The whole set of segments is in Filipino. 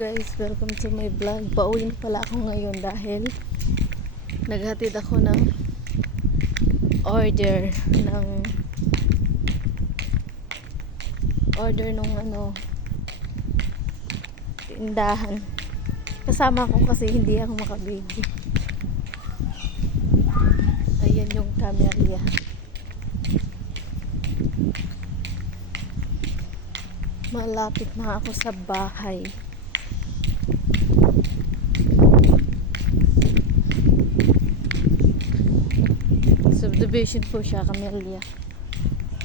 Guys, welcome to my vlog. Pauwi pala ako ngayon dahil naghatid ako ng order nung tindahan. Kasama ko kasi hindi ako makabigyo. Ayan yung camellia. Malapit na ako sa bahay. Subdivision po siya, camellia.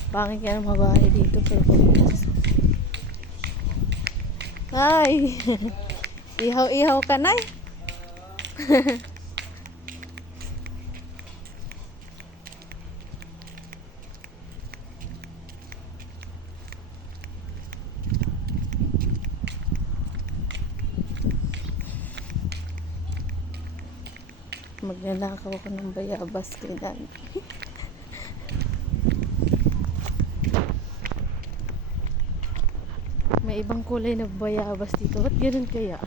Pangit kaya ng mabahay dito pero pagkas. Ay! Ihaw-ihaw ka na eh. Magnanakaw ko ng bayabas kay Nani. May ibang kulay na bayabas dito. Ba't ganun kaya?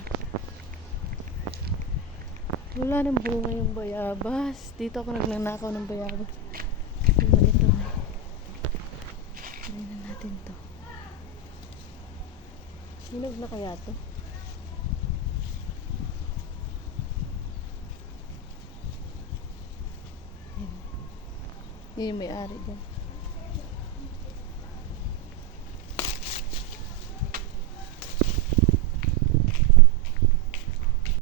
Wala nang bunga yung bayabas. Dito ako nagnanakaw ng bayabas. Ito. Tingnan natin to. Hinog na kaya to? Yun yung may-ari dyan.